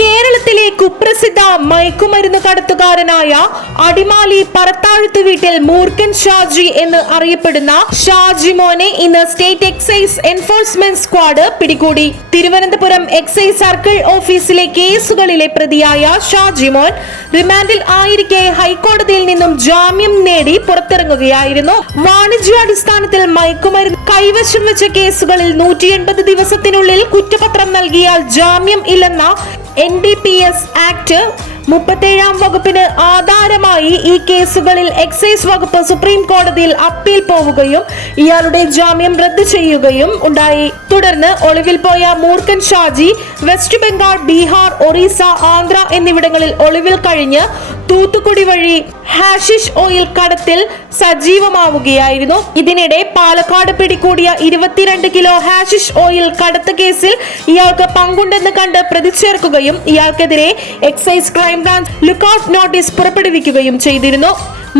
കേരളത്തിലെ കുപ്രസിദ്ധ മയക്കുമരുന്ന് കടത്തുകാരനായ അടിമാലി പറത്താഴുത്ത് വീട്ടിൽ മൂർഖൻ ഷാജി എന്ന് അറിയപ്പെടുന്ന ഷാജി മോനെ ഇന്ന് സ്റ്റേറ്റ് എക്സൈസ് എൻഫോഴ്സ്മെന്റ് സ്ക്വാഡ് പിടികൂടി. തിരുവനന്തപുരം എക്സൈസ് സർക്കിൾ ഓഫീസിലെ കേസുകളിലെ പ്രതിയായ ഷാജി മോൻ റിമാൻഡിൽ ആയിരിക്കെ ഹൈക്കോടതിയിൽ നിന്നും ജാമ്യം നേടി പുറത്തിറങ്ങുകയായിരുന്നു. വാണിജ്യാടിസ്ഥാനത്തിൽ മയക്കുമരുന്ന് കൈവശം വെച്ച കേസുകളിൽ നൂറ്റി എൺപത് ദിവസത്തിനുള്ളിൽ കുറ്റപത്രം നൽകിയാൽ ജാമ്യം ഇല്ലെന്ന N D P S act മുപ്പത്തേഴാം വകുപ്പിന് ആധാരമായി ഈ കേസുകളിൽ എക്സൈസ് വകുപ്പ് സുപ്രീം കോടതിയിൽ അപ്പീൽ പോവുകയും ഇയാളുടെ ജാമ്യം റദ്ദു ചെയ്യുകയും ഉണ്ടായി. തുടർന്ന് ഒളിവിൽ പോയ മൂർഖൻ ഷാജി വെസ്റ്റ് ബംഗാൾ ബീഹാർ ഒറീസ ആന്ധ്ര എന്നിവിടങ്ങളിൽ ഒളിവിൽ കഴിഞ്ഞ് തൂത്തുക്കുടി വഴി ഹാഷിഷ് ഓയിൽ കടത്തിൽ സജീവമാവുകയായിരുന്നു. ഇതിനിടെ പാലക്കാട് പിടികൂടിയ ഇരുപത്തിരണ്ട് കിലോ ഹാഷിഷ് ഓയിൽ കടത്ത് കേസിൽ ഇയാൾക്ക് പങ്കുണ്ടെന്ന് കണ്ട് പ്രതിച്ചേർക്കുകയും ഇയാൾക്കെതിരെ എക്സൈസ് ക്രൈംബ്രാഞ്ച് ലുക്കൌട്ട് നോട്ടീസ് പുറപ്പെടുവിക്കുകയും ചെയ്തിരുന്നു.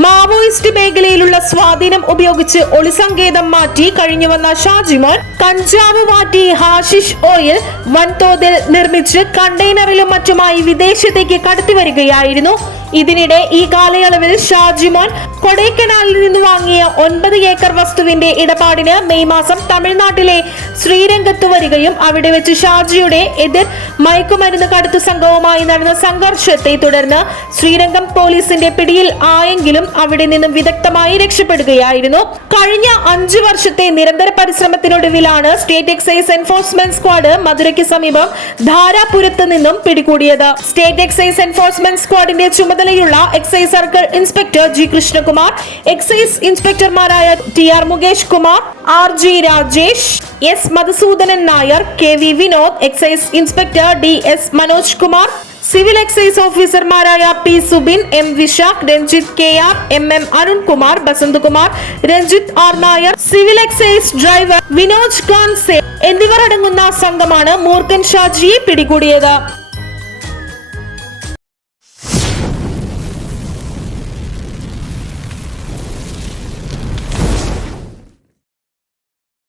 മാവോയിസ്റ്റ് മേഖലയിലുള്ള സ്വാധീനം ഉപയോഗിച്ച് ഒളിസങ്കേതം മാറ്റി കഴിഞ്ഞു വന്ന ഷാജിമോൻ കഞ്ചാവ് മാറ്റി ഹാഷിഷ് ഓയിൽ വൻതോതിൽ നിർമ്മിച്ച് കണ്ടെയ്നറിലും മറ്റുമായി വിദേശത്തേക്ക് കടത്തിവരികയായിരുന്നു. ഇതിനിടെ ഈ കാലയളവിൽ ഷാജിമോൻ കൊടൈക്കനാലിൽ നിന്ന് വാങ്ങിയ ഒൻപത് ഏക്കർ വസ്തുവിന്റെ ഇടപാടിന് മെയ് മാസം തമിഴ്നാട്ടിലെ ശ്രീരംഗത്ത് വരികയും അവിടെ വെച്ച് ഷാജിയുടെ എതിർ മയക്കുമരുന്ന് കടത്തു സംഘവുമായി നടന്ന സംഘർഷത്തെ തുടർന്ന് ശ്രീരംഗം പോലീസിന്റെ പിടിയിൽ ആയെങ്കിലും അവിടെ നിന്നും വിദഗ്ധമായി രക്ഷപ്പെടുകയായിരുന്നു. കഴിഞ്ഞ അഞ്ചു വർഷത്തെ നിരന്തര പരിശ്രമത്തിനൊടുവിലാണ് സ്റ്റേറ്റ് എക്സൈസ് എൻഫോഴ്സ്മെന്റ് സ്ക്വാഡ് മധുരയ്ക്ക് സമീപം ധാരാപുരത്ത് നിന്നും പിടികൂടിയത്. സ്റ്റേറ്റ് എക്സൈസ് എൻഫോഴ്സ്മെന്റ് സ്ക്വാഡിന്റെ ചുമതലയുള്ള excise circle inspector G Krishnakumar excise ഇൻസ്പെക്ടർമാരായ T R Mukesh Kumar R G Rajesh S Madhusoodanan Nair K V Vinod excise inspector D S Manoj Kumar civil excise ഓഫീസർമാരായ P Subin M Vishakh Ranjith K R M M Arunkumar Basanthakumar Ranjith R Nair civil excise driver Vinoj Khan say എന്നിവർ അടങ്ങുന്ന സംഘമാണ് മൂർഖൻ ഷാജിയെ പിടികൂടിയത്.